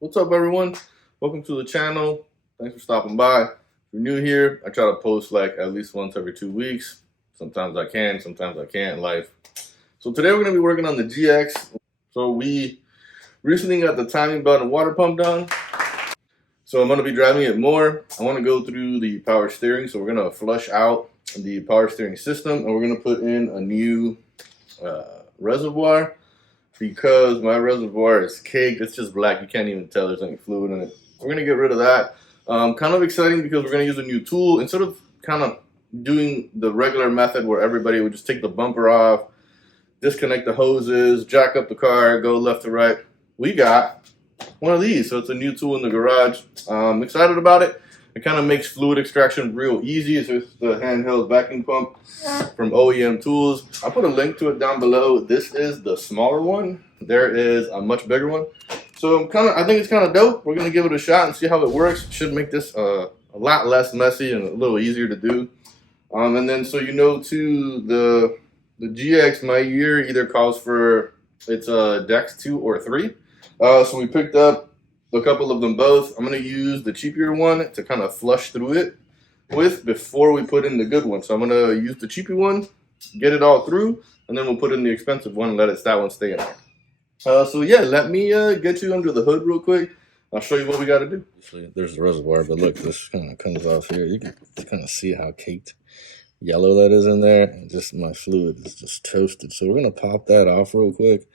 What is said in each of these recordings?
What's up, everyone? Welcome to the channel. Thanks for stopping by. If you're new here, I try to post like at least once every 2 weeks. Sometimes I can, sometimes I can't. Life. So today we're going to be working on the GX. So we recently got the timing belt and water pump done. So I'm going to be driving it more. I want to go through the power steering. So we're going to flush out the power steering system, and we're going to put in a new reservoir. Because my reservoir is caked, it's just black. You can't even tell there's any fluid in it. We're gonna get rid of that. Kind of exciting because we're gonna use a new tool. Instead of kind of doing the regular method where everybody would just take the bumper off, disconnect the hoses, jack up the car, go left to right, we got one of these. So it's a new tool in the garage. I'm excited about it. It kind of makes fluid extraction real easy. It's just the handheld vacuum pump from OEM Tools. I'll put a link to it down below. This is the smaller one. There is a much bigger one. So I think it's kind of dope. We're gonna give it a shot and see how it works. It should make this a lot less messy and a little easier to do. And then so you know too, the GX my year either calls for it's a Dex 2 or 3. So we picked up a couple of them both. I'm gonna use the cheaper one to kind of flush through it with before we put in the good one. So I'm gonna use the cheapy one, get it all through, and then we'll put in the expensive one and let that one stay in there. So yeah, let me get you under the hood real quick. I'll show you what we got to do. There's the reservoir, but look, this kind of comes off here. You can kind of see how caked yellow that is in there. And just my fluid is just toasted. So we're gonna pop that off real quick.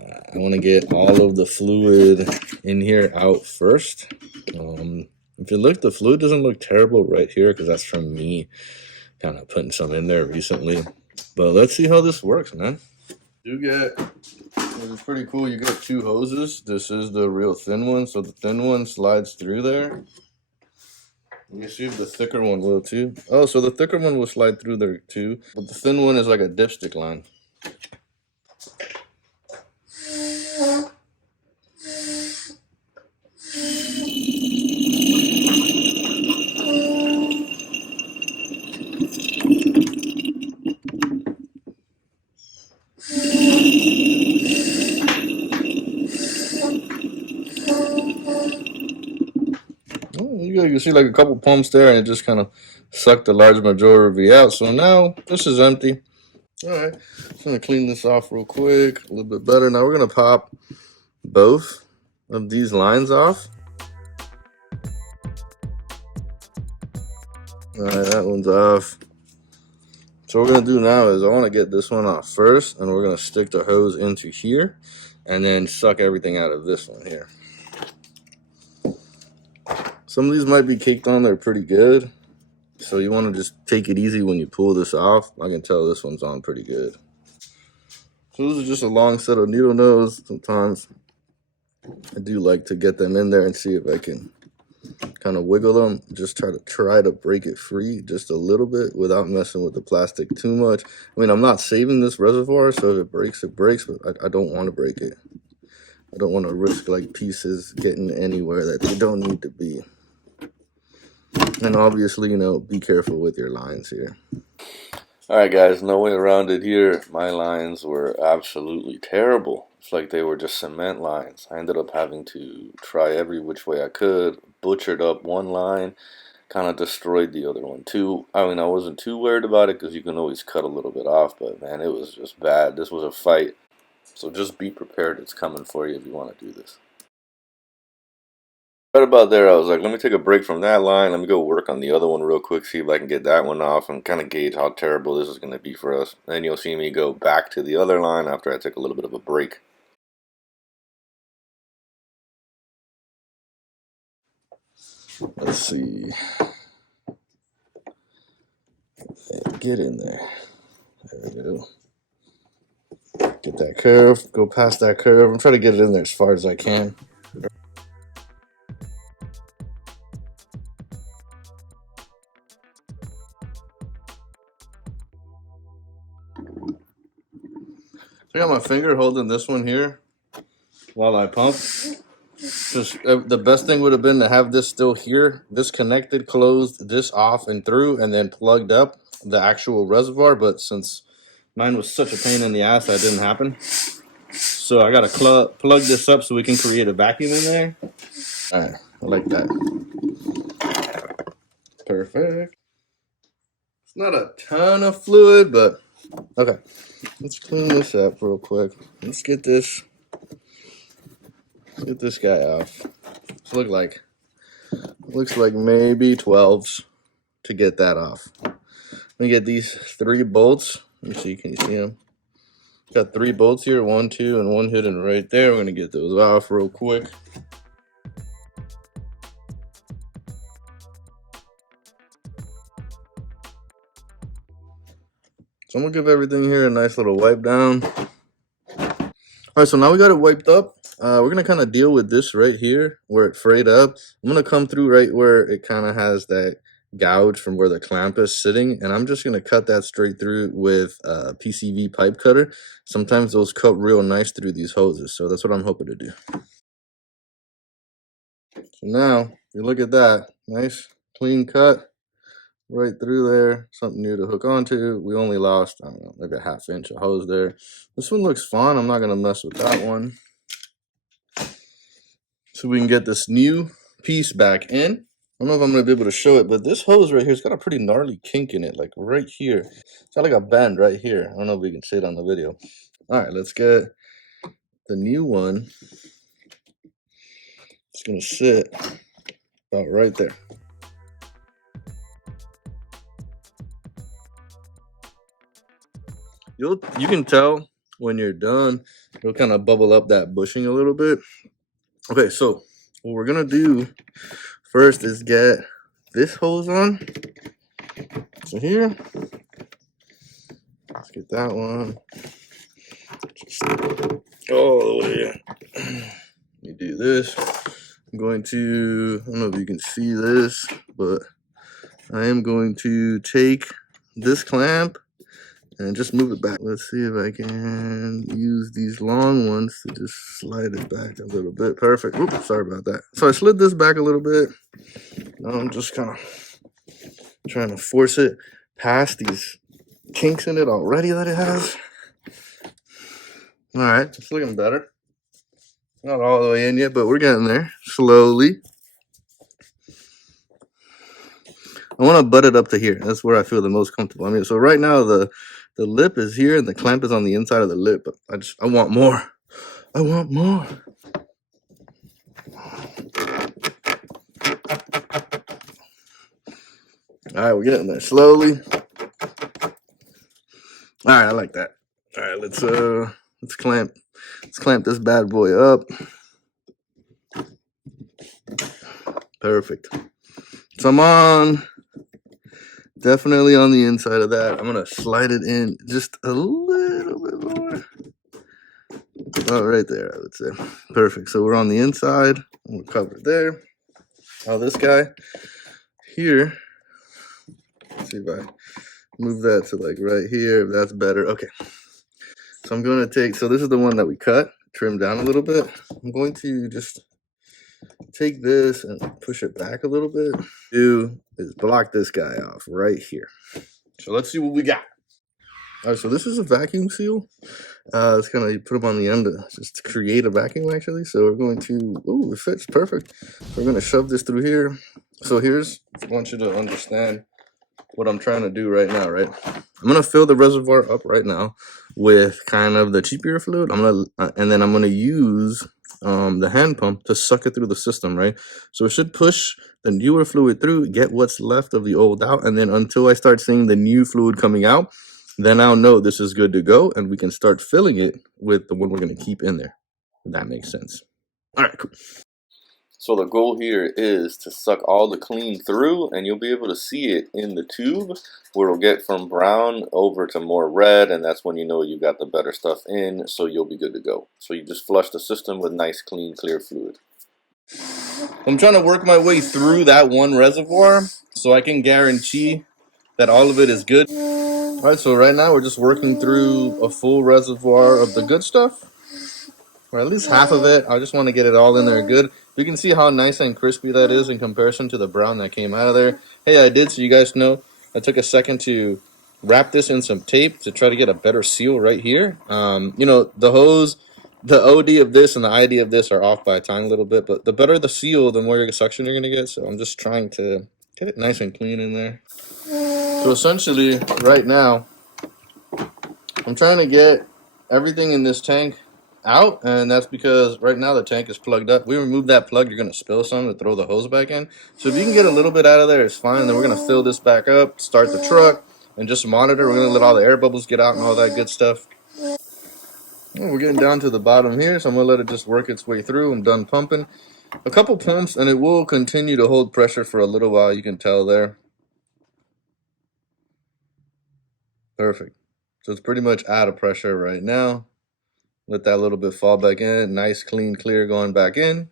I want to get all of the fluid in here out first. If you look, the fluid doesn't look terrible right here because that's from me kind of putting some in there recently. But let's see how this works, man. It's pretty cool. You get 2 hoses. This is the real thin one, so the thin one slides through there. Let me see if the thicker one will too. Oh, so the thicker one will slide through there too, but the thin one is like a dipstick line. You can see like a couple pumps there, and it just kind of sucked the large majority out. So now this is empty. All right, just gonna clean this off real quick, a little bit better. Now we're gonna pop both of these lines off. All right, that one's off. So what we're gonna do now is I want to get this one off first, and we're gonna stick the hose into here, and then suck everything out of this one here. Some of these might be caked on there pretty good, so you want to just take it easy when you pull this off. I can tell this one's on pretty good. So this is just a long set of needle nose. Sometimes I do like to get them in there and see if I can kind of wiggle them. Just try to break it free just a little bit without messing with the plastic too much. I mean, I'm not saving this reservoir, so if it breaks, it breaks, but I don't want to break it. I don't want to risk like pieces getting anywhere that they don't need to be. And obviously, you know, be careful with your lines here. Alright guys, no way around it here. My lines were absolutely terrible. It's like they were just cement lines. I ended up having to try every which way I could. Butchered up one line, kind of destroyed the other one too. I mean, I wasn't too worried about it because you can always cut a little bit off, but man, it was just bad. This was a fight. So just be prepared. It's coming for you if you want to do this. Right about there, I was like, let me take a break from that line. Let me go work on the other one real quick, see if I can get that one off and kind of gauge how terrible this is going to be for us. Then you'll see me go back to the other line after I take a little bit of a break. Let's see. Get in there. There we go. Get that curve. Go past that curve. I'm trying to get it in there as far as I can. I got my finger holding this one here while I pump. Just the best thing would have been to have this still here, this connected, closed, this off and through, and then plugged up the actual reservoir. But since mine was such a pain in the ass, that didn't happen. So I gotta plug this up so we can create a vacuum in there. All right, I like that. Perfect. It's not a ton of fluid, but okay. Let's clean this up real quick. Let's get this guy off. Looks like maybe 12s to get that off. Let me get these 3 bolts. Let me see, can you see them? Got 3 bolts here, 1, 2, and 1 hidden right there. We're gonna get those off real quick. So I'm gonna give everything here a nice little wipe down. All right, so now we got it wiped up. We're gonna kind of deal with this right here where it frayed up. I'm gonna come through right where it kind of has that gouge from where the clamp is sitting, and I'm just gonna cut that straight through with a PCV pipe cutter. Sometimes those cut real nice through these hoses, so that's what I'm hoping to do. So now, if you look at that, nice clean cut right through there, something new to hook onto. We only lost, I don't know, maybe a ½ inch of hose there. This one looks fine. I'm not gonna mess with that one. So we can get this new piece back in. I don't know if I'm gonna be able to show it, but this hose right here has got a pretty gnarly kink in it, like right here. It's got like a bend right here. I don't know if we can see it on the video. All right, let's get the new one. It's gonna sit about right there. You can tell when you're done, it'll kind of bubble up that bushing a little bit. Okay, so what we're gonna do first is get this hose on. So here, let's get that one. Just all the way in. You do this. I'm going to, I don't know if you can see this, but I am going to take this clamp and just move it back. Let's see if I can use these long ones to just slide it back a little bit. Perfect. Oops, sorry about that. So I slid this back a little bit. Now I'm just kind of trying to force it past these kinks in it already that it has. All right, it's looking better. Not all the way in yet, but we're getting there slowly. I want to butt it up to here. That's where I feel the most comfortable. I mean, so right now the lip is here and the clamp is on the inside of the lip. But I want more. I want more. All right, we're getting there slowly. All right, I like that. All right, let's clamp this bad boy up. Perfect. So I'm definitely on the inside of that. I'm gonna slide it in just a little bit more. Oh, right there, I would say. Perfect. So we're on the inside. We're covered there. Now this guy here. Let's see if I move that to like right here. If that's better. Okay. So I'm going to take. So this is the one that we cut, trim down a little bit. I'm going to just take this and push it back a little bit. Do is block this guy off right here. So let's see what we got. All right, so this is a vacuum seal. It's kind of put them on the end to just create a vacuum actually. So we're going to, ooh, it fits perfect. So we're going to shove this through here. So I want you to understand what I'm trying to do right now, right? I'm going to fill the reservoir up right now with kind of the cheaper fluid. And then I'm going to use the hand pump to suck it through the system, right? So it should push the newer fluid through, get what's left of the old out, and then until I start seeing the new fluid coming out, then I'll know this is good to go, and we can start filling it with the one we're going to keep in there. If that makes sense. All right, cool. So the goal here is to suck all the clean through, and you'll be able to see it in the tube where it'll get from brown over to more red, and that's when you know you got the better stuff in, so you'll be good to go. So you just flush the system with nice, clean, clear fluid. I'm trying to work my way through that one reservoir so I can guarantee that all of it is good. All right, so right now we're just working through a full reservoir of the good stuff. Or at least half of it. I just want to get it all in there good. You can see how nice and crispy that is in comparison to the brown that came out of there. Hey, I did, so you guys know, I took a second to wrap this in some tape to try to get a better seal right here. You know, the hose the OD of this and the ID of this are off by a tiny little bit, but the better the seal, the more suction you're gonna get. So I'm just trying to get it nice and clean in there. So essentially, right now, I'm trying to get everything in this tank out, and that's because right now the tank is plugged up. We remove that plug, you're gonna spill some to throw the hose back in. So if you can get a little bit out of there, it's fine. Then we're gonna fill this back up, start the truck, and just monitor. We're gonna let all the air bubbles get out and all that good stuff. Well, we're getting down to the bottom here, so I'm gonna let it just work its way through. I'm done pumping. A couple pumps, and it will continue to hold pressure for a little while. You can tell there. Perfect. So it's pretty much out of pressure right now. Let that little bit fall back in. Nice, clean, clear going back in.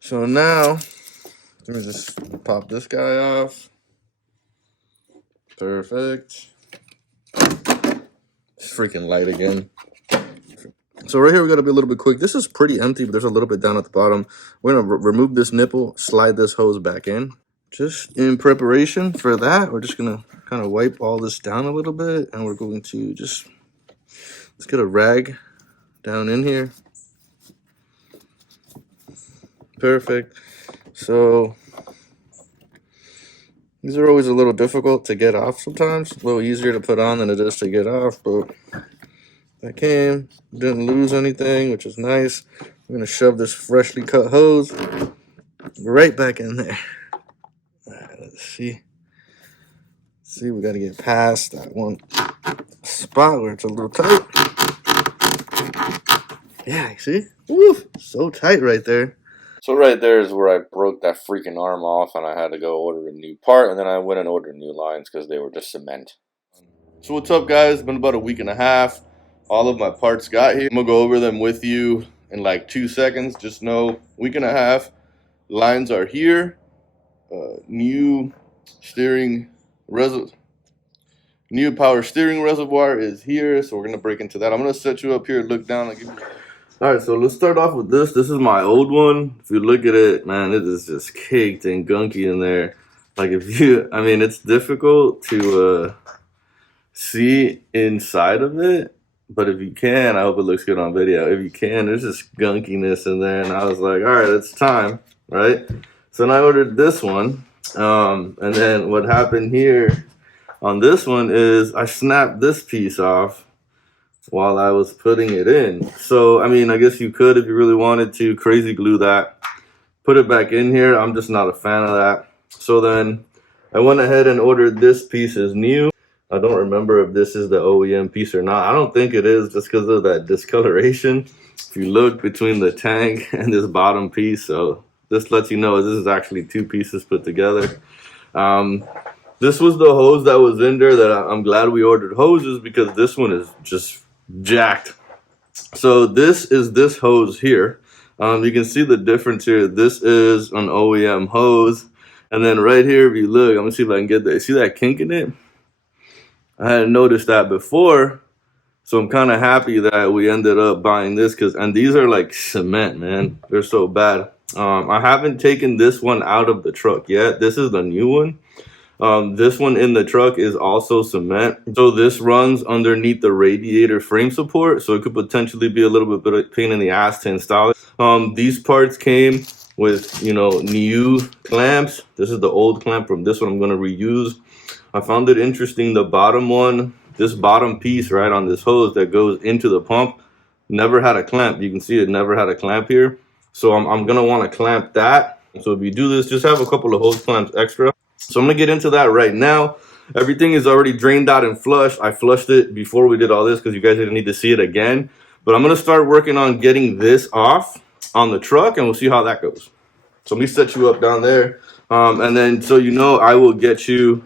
So now, let me just pop this guy off. Perfect. It's freaking light again. So right here, we're going to be a little bit quick. This is pretty empty, but there's a little bit down at the bottom. We're going to remove this nipple, slide this hose back in. Just in preparation for that, we're just going to kind of wipe all this down a little bit. And we're going to just, let's get a rag down in here. Perfect. So these are always a little difficult to get off sometimes. A little easier to put on than it is to get off, but I came, didn't lose anything, which is nice. I'm gonna shove this freshly cut hose right back in there. All right, let's see. See, we gotta get past that one spot where it's a little tight. Yeah, you see? Woo, so tight right there. So right there is where I broke that freaking arm off, and I had to go order a new part, and then I went and ordered new lines because they were just cement. So what's up, guys? It's been about a week and a half. All of my parts got here. I'm gonna go over them with you in like 2 seconds. Just know, week and a half. Lines are here. New power steering reservoir is here. So we're gonna break into that. I'm gonna set you up here, look down, and give you. All right, so let's start off with this. This is my old one. If you look at it, man, it is just caked and gunky in there. Like I mean, it's difficult to see inside of it, but if you can, I hope it looks good on video. If you can, there's just gunkiness in there, and I was like, all right, it's time, right? So then I ordered this one, and then what happened here on this one is I snapped this piece off while I was putting it in. So, I mean, I guess you could, if you really wanted to, crazy glue that, put it back in here. I'm just not a fan of that. So then I went ahead and ordered this piece as new. I don't remember if this is the OEM piece or not. I don't think it is, just because of that discoloration. If you look between the tank and this bottom piece, so this lets you know this is actually two pieces put together. This was the hose that was in there that I'm glad we ordered hoses, because this one is just jacked. So this is this hose here. You can see the difference here. This is an OEM hose. And then right here, if you look, I'm gonna see if I can get that. See that kink in it? I hadn't noticed that before. So I'm kind of happy that we ended up buying this, and these are like cement, man. They're so bad. I haven't taken this one out of the truck yet. This is the new one. This one in the truck is also cement. So this runs underneath the radiator frame support. So it could potentially be a little bit of a pain in the ass to install it. These parts came with, new clamps. This is the old clamp from this one I'm going to reuse. I found it interesting, the bottom one, this bottom piece right on this hose that goes into the pump, never had a clamp. You can see it never had a clamp here. So I'm going to want to clamp that. So if you do this, just have a couple of hose clamps extra. So I'm going to get into that right now. Everything is already drained out and flushed. I flushed it before we did all this because you guys didn't need to see it again. But I'm going to start working on getting this off on the truck, and we'll see how that goes. So let me set you up down there. And then so I will get you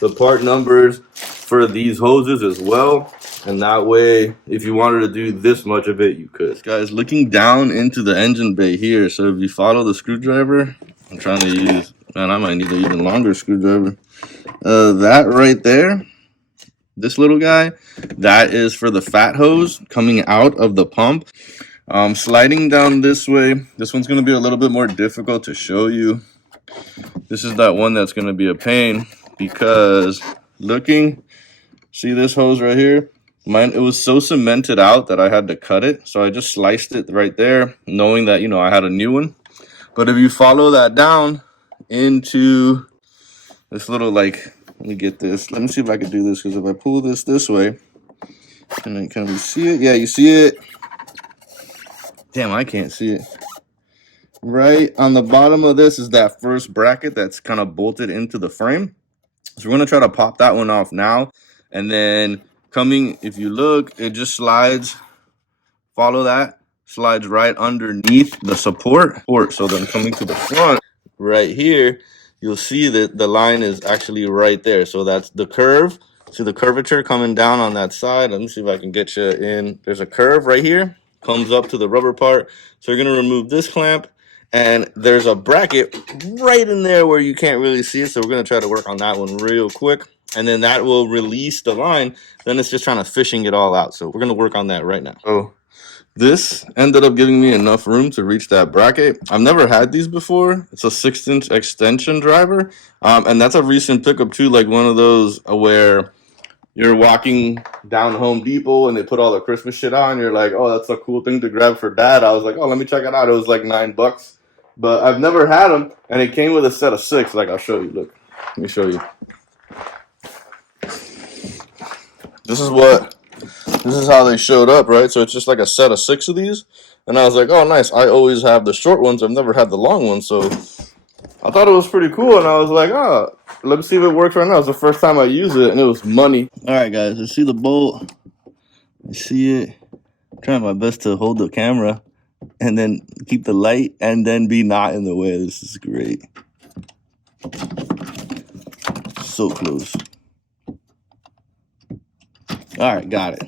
the part numbers for these hoses as well, and that way if you wanted to do this much of it, you could. Guys, looking down into the engine bay here, so if you follow the screwdriver, I'm trying to use, man, I might need an even longer screwdriver. That right there, this little guy, that is for the fat hose coming out of the pump. Sliding down this way, this one's going to be a little bit more difficult to show you. This is that one that's going to be a pain, because see this hose right here? Mine, it was so cemented out that I had to cut it. So I just sliced it right there, knowing that, you know, I had a new one. But if you follow that down into this little, like, let me get this. Let me see if I can do this, because if I pull this way, can we see it? Yeah, you see it? Damn, I can't see it. Right on the bottom of this is that first bracket that's kind of bolted into the frame. So we're going to try to pop that one off now. And then coming, if you look, it just slides. Follow that. Slides right underneath the support. So then coming to the front right here, you'll see that the line is actually right there. So that's the curve. See the curvature coming down on that side. Let me see if I can get you in. There's a curve right here. Comes up to the rubber part. So you're going to remove this clamp. And there's a bracket right in there where you can't really see it. So we're going to try to work on that one real quick. And then that will release the line. Then it's just trying to fishing it all out. So we're going to work on that right now. So this ended up giving me enough room to reach that bracket. I've never had these before. It's a 6-inch extension driver. And that's a recent pickup too, like one of those where you're walking down Home Depot and they put all the Christmas shit on. You're like, oh, that's a cool thing to grab for dad. I was like, oh, let me check it out. It was like $9. But I've never had them. And it came with a set of 6. Like, I'll show you. Look, let me show you. This is how they showed up, right? So it's just like a set of 6 of these. And I was like, oh, nice. I always have the short ones. I've never had the long ones. So I thought it was pretty cool. And I was like, oh, let me see if it works right now. It's the first time I use it, and it was money. All right, guys. I see the bolt. I see it. I'm trying my best to hold the camera and then keep the light and then be not in the way. This is great. So close. All right, got it.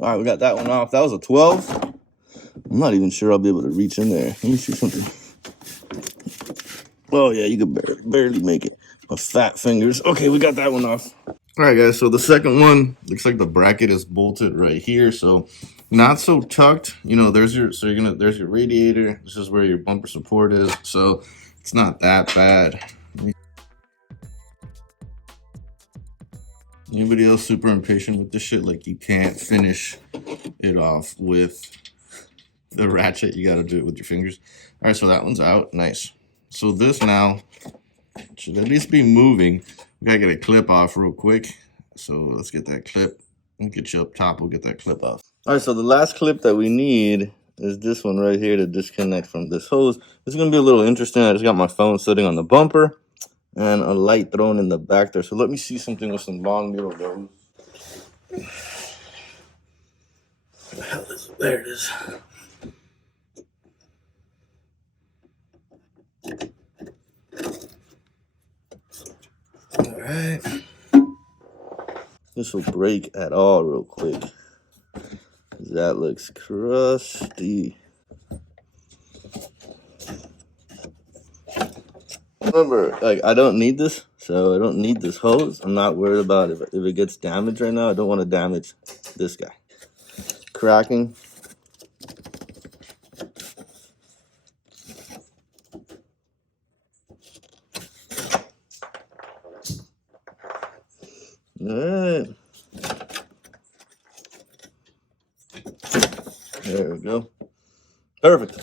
All right, we got that one off. That was a 12. I'm not even sure I'll be able to reach in there. Let me see something. Oh, yeah, you can barely make it. My fat fingers. Okay, we got that one off. All right, guys, so the second one looks like the bracket is bolted right here. So not so tucked. You know, there's your radiator. This is where your bumper support is. So it's not that bad. Anybody else super impatient with this shit? Like, you can't finish it off with the ratchet. You got to do it with your fingers. All right, so that one's out. Nice. So this now should at least be moving. We got to get a clip off real quick. So let's get that clip. I'll get you up top. We'll get that clip off. All right, so the last clip that we need is this one right here to disconnect from this hose. This is going to be a little interesting. I just got my phone sitting on the bumper and a light thrown in the back there. So let me see something with some long needle goes. Where the hell is it? There it is. All right. This will break at all real quick. That looks crusty. Remember, like, I don't need this, so I don't need this hose. I'm not worried about if it gets damaged right now. I don't want to damage this guy. Cracking. All right. There we go. Perfect.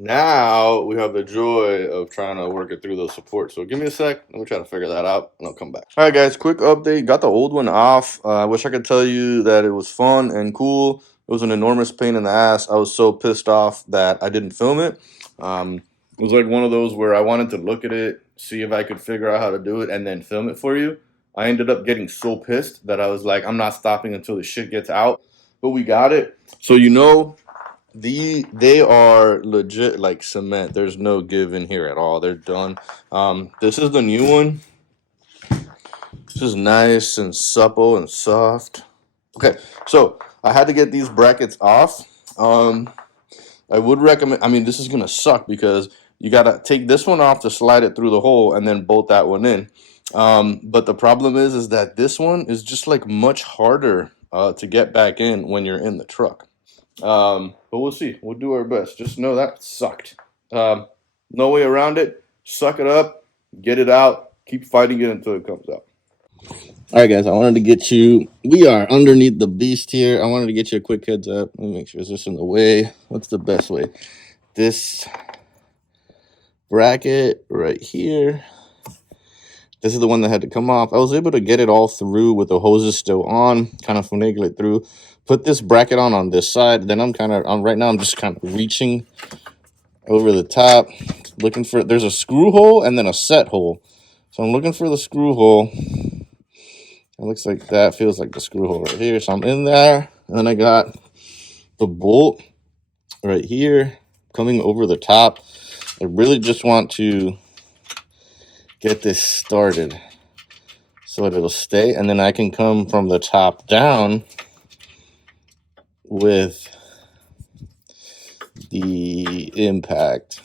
Now we have the joy of trying to work it through those supports. So give me a sec. Let me try to figure that out, and I'll come back. All right, guys, quick update. Got the old one off. I wish I could tell you that it was fun and cool. It was an enormous pain in the ass. I was so pissed off that I didn't film it. It was like one of those where I wanted to look at it, see if I could figure out how to do it, and then film it for you. I ended up getting so pissed that I was like, I'm not stopping until the shit gets out. But we got it. So, you know, they are legit like cement. There's no give in here at all. They're done. This is the new one. This is nice and supple and soft. Okay, so I had to get these brackets off. I would recommend, I mean, this is gonna suck because you gotta take this one off to slide it through the hole and then bolt that one in. But the problem is that this one is just like much harder to get back in when you're in the truck. But we'll see. We'll do our best. Just know that sucked. No way around it. Suck it up. Get it out. Keep fighting it until it comes out. All right, guys, I wanted to get you, we are underneath the beast here. I wanted to get you a quick heads up. Let me make sure, is this in the way? What's the best way? This bracket right here. This is the one that had to come off. I was able to get it all through with the hoses still on, kind of finagle it through. Put this bracket on this side. Then right now I'm just kind of reaching over the top, looking for, there's a screw hole and then a set hole. So I'm looking for the screw hole. It looks like that, feels like the screw hole right here. So I'm in there. And then I got the bolt right here coming over the top. I really just want to get this started so that it'll stay, and then I can come from the top down with the impact.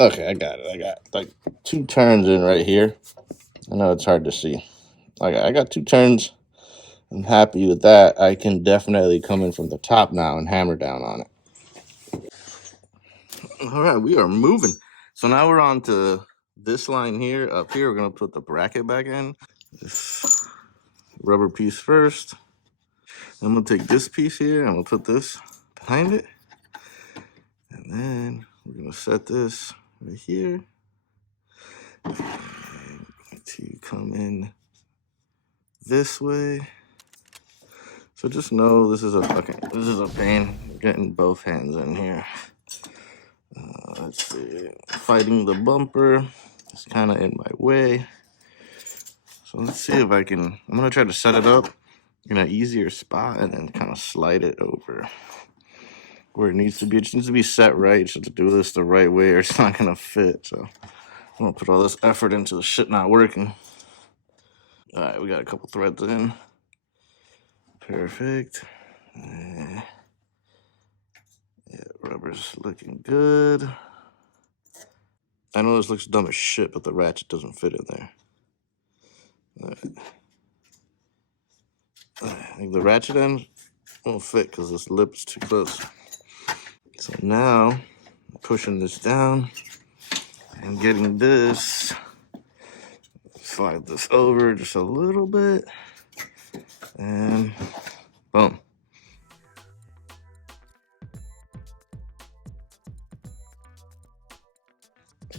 Okay, I got it. I got like 2 turns in right here. I know it's hard to see. I got 2 turns. I'm happy with that. I can definitely come in from the top now and hammer down on it. All right, we are moving. So now we're on to this line here. Up here, we're going to put the bracket back in. This rubber piece first. I'm going to take this piece here. I'm going to put this behind it. And then we're going to set this right here. And to come in this way. So just know this is a pain getting both hands in here. Let's see, fighting the bumper is kind of in my way. So let's see if I can, I'm gonna try to set it up in an easier spot and then kind of slide it over where it needs to be. It just needs to be set right. So to do this the right way or it's not gonna fit. So I'm gonna put all this effort into the shit not working. All right, we got a couple threads in. Perfect. Yeah, rubber's looking good. I know this looks dumb as shit, but the ratchet doesn't fit in there. All right. I think the ratchet end won't fit because this lip's too close. So now, I'm pushing this down and getting this, slide this over just a little bit, and boom.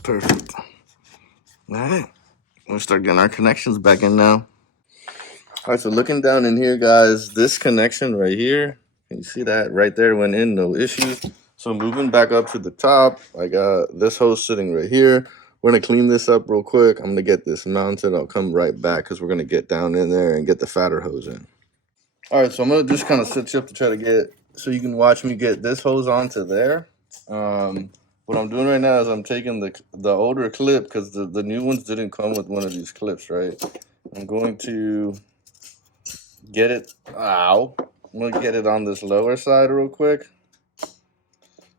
Perfect. All right, we'll start getting our connections back in now. All right, so looking down in here, guys, this connection right here, can you see that right there went in, no issues. So moving back up to the top, I got this hose sitting right here. We're gonna clean this up real quick. I'm gonna get this mounted. I'll come right back because we're gonna get down in there and get the fatter hose in. All right, so I'm gonna just kind of set you up to try to get, so you can watch me get this hose onto there. What I'm doing right now is I'm taking the older clip because the new ones didn't come with one of these clips, right? I'm going to get it, I'm gonna get it on this lower side real quick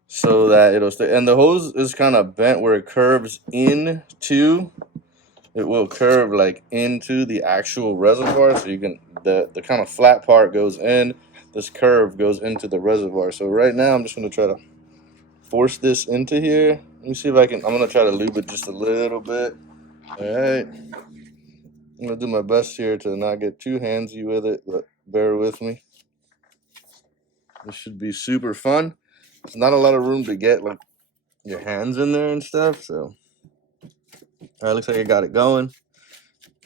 so that it'll stay. And the hose is kind of bent where it curves into, it will curve like into the actual reservoir. So you can, the kind of flat part goes in, this curve goes into the reservoir. So right now I'm just gonna try to force this into here. Let me see if I can, I'm gonna try to lube it just a little bit. All right. I'm gonna do my best here to not get too handsy with it, but bear with me. This should be super fun. There's not a lot of room to get like your hands in there and stuff. So, all right, looks like I got it going.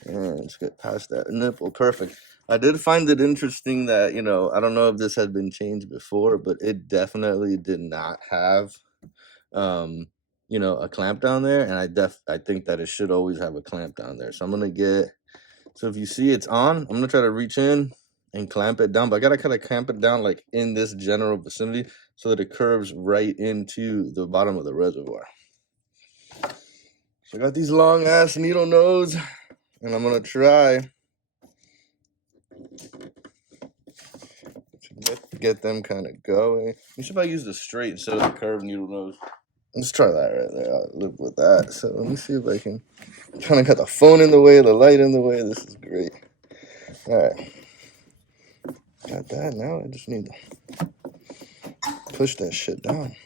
And let's get past that nipple. Perfect. I did find it interesting that, you know, I don't know if this had been changed before, but it definitely did not have, you know, a clamp down there. And I think that it should always have a clamp down there. So I'm going to get, so if you see it's on, I'm going to try to reach in and clamp it down, but I got to kind of clamp it down like in this general vicinity so that it curves right into the bottom of the reservoir. So I got these long ass needle nose and I'm going to try to get them kind of going. Let me see if I use the straight instead of the curved needle nose. Let's try that right there. I'll live with that. So let me see if I can kind of got the phone in the way, the light in the way. This is great. All right. Got that. Now I just need to push that shit down.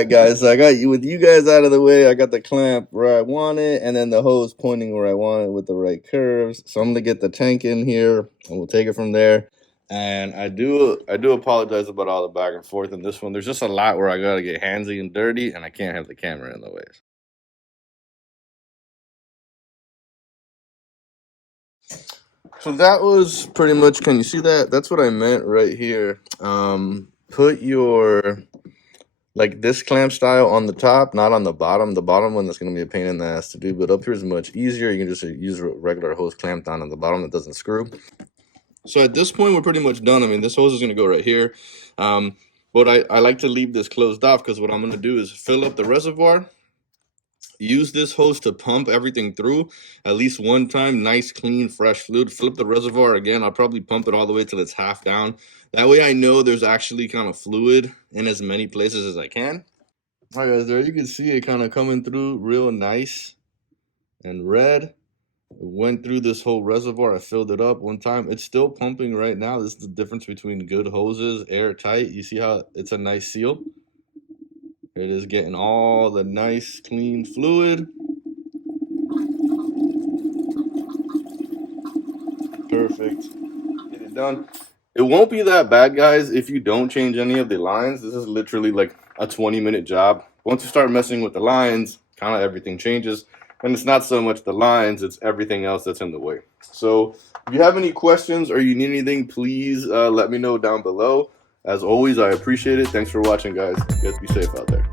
right, guys, so I got you with you guys out of the way. I got the clamp where I want it, and then the hose pointing where I want it with the right curves. So I'm gonna get the tank in here, and we'll take it from there. And I do apologize about all the back and forth in this one. There's just a lot where I gotta get handsy and dirty, and I can't have the camera in the way. So that was pretty much, can you see that? That's what I meant right here. Put your, like this clamp style on the top, not on the bottom. The bottom one, that's going to be a pain in the ass to do, but up here is much easier. You can just use a regular hose clamp down on the bottom that doesn't screw. So at this point, we're pretty much done. I mean, this hose is going to go right here. But I like to leave this closed off because what I'm going to do is fill up the reservoir. Use this hose to pump everything through at least one time. Nice, clean, fresh fluid. Flip the reservoir again. I'll probably pump it all the way till it's half down. That way I know there's actually kind of fluid in as many places as I can. All right, guys, there you can see it kind of coming through real nice and red. It went through this whole reservoir. I filled it up one time. It's still pumping right now. This is the difference between good hoses, airtight. You see how it's a nice seal? It is getting all the nice, clean fluid. Perfect. Get it done. It won't be that bad, guys, if you don't change any of the lines. This is literally like a 20-minute job. Once you start messing with the lines, kind of everything changes. And it's not so much the lines, it's everything else that's in the way. So if you have any questions or you need anything, please let me know down below. As always, I appreciate it. Thanks for watching, guys. You guys be safe out there.